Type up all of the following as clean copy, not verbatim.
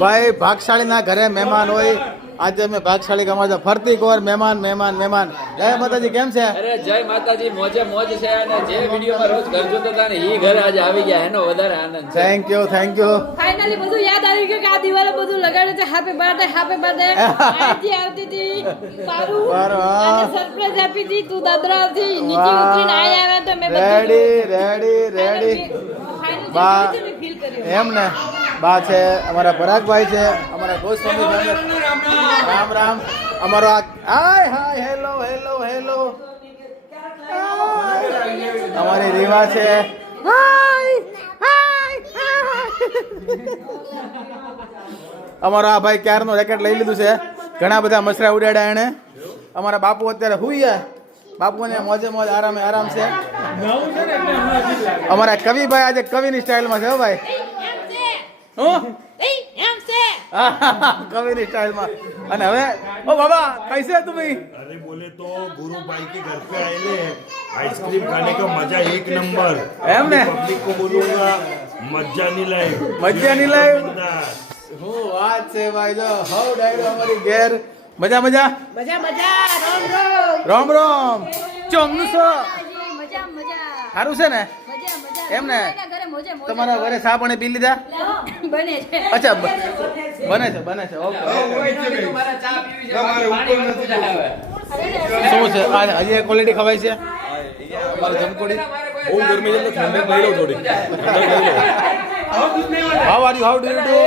ભાઈ ભાગશાળીના ઘરે મહેમાન હોય. આજે અમે ભાગશાળી ગમાતા ફરતી કોર મહેમાન મહેમાન મહેમાન. જય માતાજી, કેમ છે? અરે જય માતાજી, મોજે મોજ છે. અને જે વિડીયોમાં રોજ ઘર જોતા હતા ને ઈ ઘર આજે આવી ગયા, એનો વધારે આનંદ છે. થેન્ક યુ ફાઇનલી બધું યાદ આવી ગયું કે આ દિવાલે બધું લગાડ્યું છે. હેપી બર્થડે આજી આવતી હતી પારુ અને સરપ્રાઈઝ આપી હતી. તું દાદરા આવતી નીચે ઉતરીને આવ્યા તો મેં રેડી બા એમ ને બા છે, અમારા પરાગભાઈ છે, અમારા ગોસ્વામી રામ રામ. અમારો હાય હાય હેલો હેલો હેલો. અમારી રીવા છે. અમારો આ ભાઈ ક્યારનો રેકેટ લઈ લીધું છે. ઘણા બધા મસરા ઉડાડ્યા એને. અમારા બાપુ અત્યારે હુઈ ગયા. બાપુને મોજે મોજ આરામ છે. અમારા કવિભાઈ આજે કવિની સ્ટાઇલમાં છે. હો ભાઈ, કવિની સ્ટાइलમાં. અને હવે ઓ બાબા कैसे तुम? अरे बोले तो गुरु भाई के घर पे आए ले आइसक्रीम खाने का मजा एक नंबर. એમ ને पब्लिक को बोलूंगा मजा नहीं लाए. હું વાત છે ભાઈ. જો હવ ડાયરો અમારી ઘેર મજા મજા રોમ રોમ ચોમસો સારું છે ને? એમ ને તમારા ઘરે સા પાણી પી લીધા? બને છે. અચ્છા બને છે. ઓકે શું છે આ હજી ક્વોલિટી ખવાય છે? અમારી જમકોડી બહુ ગરમી છે તો ઠંડક લઈ લો થોડી. How are you? How do you do?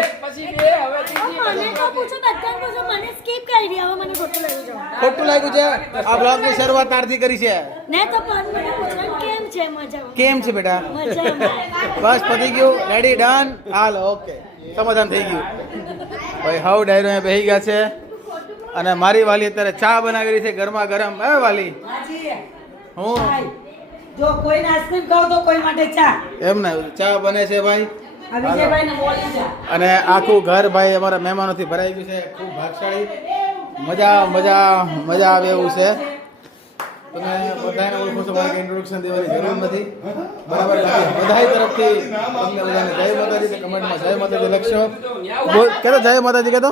ખોટું લાગ્યું છે? આ બ્લોગ ની શરૂઆત તારથી કરી છે. કેમ છે બેટા? બસ પતી ગયું. Ready done. હાલ ઓકે, સમાધાન થઈ ગયું. ભાઈ હાઉ ડાયરો અહીંયા બેસી ગયા છે. અને મારી વાલી અત્યારે ચા બનાવી રહી છે ગરમા ગરમ. હે વાલી, હું જો કોઈ આઈસ્ક્રીમ ખાવ તો કોઈ માટે ચા. એમ ને ચા બને છે ભાઈ. આ વિજયભાઈને બોલી ચા. અને આખું ઘર ભાઈ અમારા મહેમાનોથી ભરાઈ ગયું છે. ખૂબ ભાગશાળી. મજા આવે એવું છે. તમે બધાને ઓળખો છો, મારે ઇન્ટ્રોડક્શન દેવાની જરૂર નથી. બરાબર? બધા તરફથી તમને બધાને જય માતાજી. કમેન્ટમાં જય માતાજી લખશો. કેતો જય માતાજી કેતો.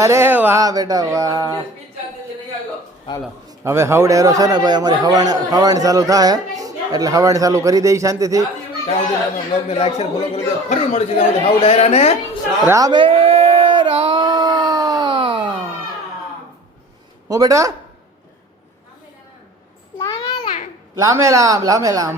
અરે વાહ બેટા વાહ. હાલો હવે હાઉ ડાયરો છે ને ભાઈ, અમારી હવાણી ચાલુ થાય એટલે હવાણી ચાલુ કરી દઈ શાંતિથી. ત્યાં સુધી તમે બ્લોગને લાઈક શેર ફોલો કરી દો. ફરી મળીશું ત્યાં સુધી હાઉ ડાયરાને રામે રામ. હું બેટા લામે લામ.